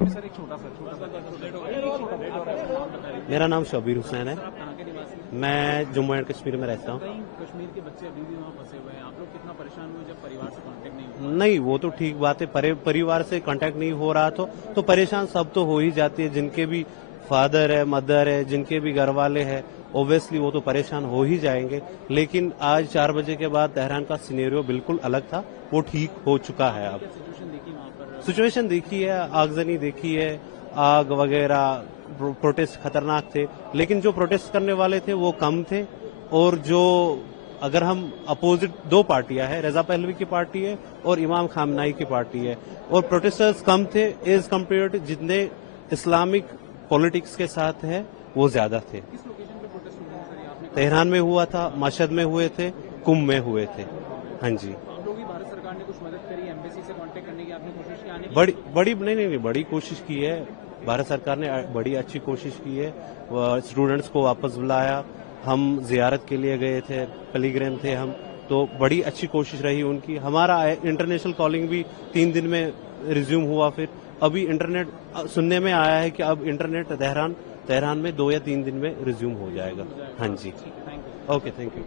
Interview में sir एक छोटा सा मेरा नाम शबीर हुसैन है। आप कहाँ के निवासी हैं? मैं जम्मू एंड कश्मीर में रहता हूँ। कई कश्मीर के बच्चे अभी भी वहाँ फंसे हुए हैं, आप लोग कितना परेशान हुए जब परिवार से कांटेक्ट नहीं हुआ? नहीं, वो तो ठीक बात है। परिवार से कांटेक्ट नहीं हो रहा तो परेशान सब तो हो ही जाती है। जिनके भी फादर है, मदर है, जिनके भी घर वाले हैं, ऑब्वियसली वो तो परेशान हो ही जाएंगे। लेकिन आज 4 बजे के बाद तेहरान का सिनेरियो बिल्कुल अलग था, वो ठीक हो चुका है। अब सिचुएशन देखी वहाँ पर? सिचुएशन देखी है, आगजनी देखी है, आग वगैरह, प्रोटेस्ट खतरनाक थे। लेकिन जो प्रोटेस्ट करने वाले थे वो कम थे, और जो अगर हम अपोजिट दो पार्टियां हैं, रजा पहलवी की पार्टी है और इमाम खामनाई की पार्टी है, और प्रोटेस्टर्स कम थे एज कम्पेयर टू जितने इस्लामिक पॉलिटिक्स के साथ है वो ज्यादा थे। किस लोकेशन पे प्रोटेस्ट हुए हैं सर? आपने तेहरान में हुआ था, मशहद में हुए थे, कुंभ में हुए थे। हाँ जी। आप लोग भी भारत सरकार ने कुछ मदद करी, एम्बेसी से कांटेक्ट करने की आपने कोशिश की आने की? बड़ी नहीं, बड़ी कोशिश की है भारत सरकार ने, बड़ी अच्छी कोशिश की है। स्टूडेंट्स को वापस बुलाया, हम जियारत के लिए गए थे, पिलग्रिम थे हम, तो बड़ी अच्छी कोशिश रही उनकी। हमारा इंटरनेशनल कॉलिंग भी 3 दिन में रिज्यूम हुआ। फिर अभी इंटरनेट सुनने में आया है कि अब इंटरनेट तेहरान में 2 या 3 दिन में रिज्यूम हो जाएगा। हाँ जी, ओके, थैंक यू।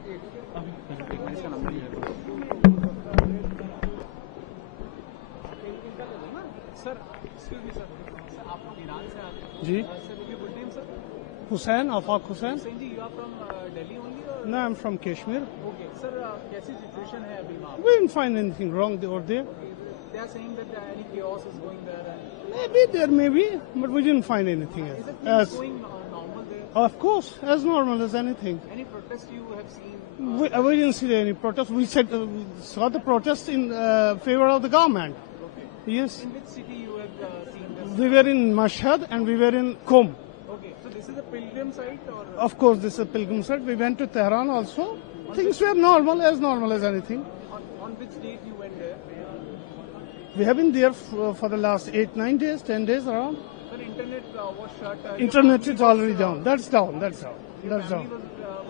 इसका नंबर ही है सर। एक्सक्यूज मी सर, आप ईरान से आते हैं? जी, सर ये good name sir? Hussain, Afaq Hussain. Hussain ji, you are from Delhi only और? No, I'm from Kashmir. Okay sir, कैसी सिचुएशन है अभी वहाँ? We didn't find anything wrong over there. They are saying that any chaos is going there. Maybe there may be, but we didn't find anything Is it as going normal there? of course, as normal as anything. Any protest you have seen? We didn't see any protest. We saw the protest in favor of the government. Okay. Yes, In which city you have seen this? we were in Mashhad and we were in Qom. Okay, so this is a pilgrim site or? Of course, this is a pilgrim site. We went to Tehran also. Things were normal as anything. On which date you went there? We have been there for the last 8, 9 days, 10 days around. Sir, internet was shut. Internet is already down. That's down. That's down. That's Family down.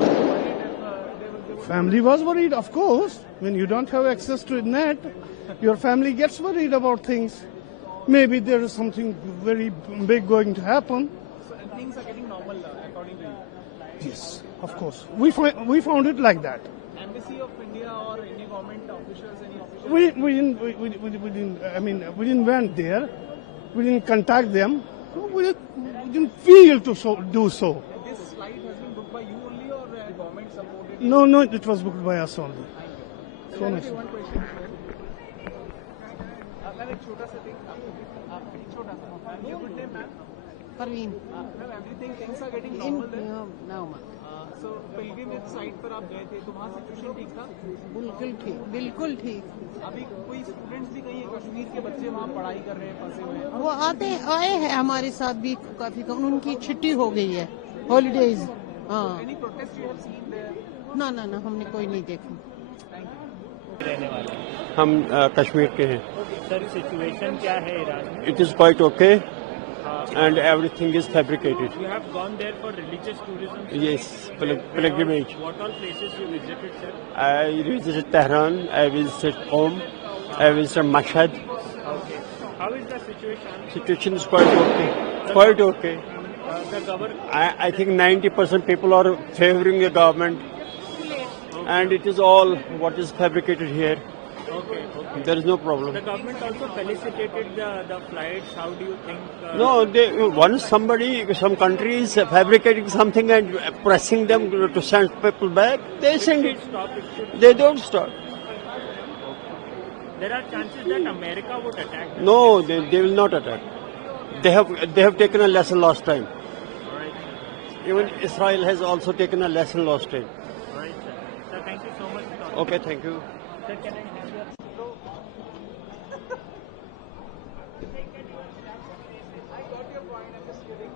was worried if they were. Family was worried, of course. When you don't have access to net, your family gets worried about things. Maybe there is something very big going to happen. So, things are getting normal according to you. Yes, of course. We found it like that. Embassy of India or any government officials, any officials? We didn't. I mean, we didn't went there. We didn't contact them. We didn't feel to do so. This flight has been booked by you only or government supported? No, it was booked by us only. So nice. One question. Ma'am एक छोटा सा thing, एक छोटा सा, ma'am ये good name ma'am? Parveen ma'am everything things are getting normal there? Normal, so pilgrimage site पर आप गए थे तो वहाँ सिचुएशन ठीक था? बिल्कुल ठीक। अभी कोई स्टूडेंट्स भी कहीं कश्मीर के बच्चे वहाँ पढ़ाई कर रहे हैं, फंसे हुए हैं? वो आए हैं हमारे साथ भी काफी कम, उनकी छुट्टी हो गई है, हॉलीडेज। हाँ, any protest you have seen there? ना हमने कोई नहीं देखी। हम कश्मीर के हैं। सर सिचुएशन क्या है ईरान में? It is quite okay and everything is fabricated. You have gone there for religious tourism? Yes, pilgrimage. What all places you visited sir? I visited Tehran, I visited Qom, I visited Mashhad. Okay, how is the situation? Situation is quite okay. Quite okay. The government I think 90% people are favoring the government, and it is all what is fabricated here. Okay, There is no problem. The government also felicitated the flights, how do you think? No, once some country is fabricating something and pressing them to send people back, they send it. stop it should, They don't stop. there are chances that America would attack them. No, they will not attack. They have taken a lesson last time. Alright, Even Israel has also taken a lesson last time. alright sir. Sir, thank you so much. Okay, thank you. Sir, can I have your I got your point, I'm just kidding.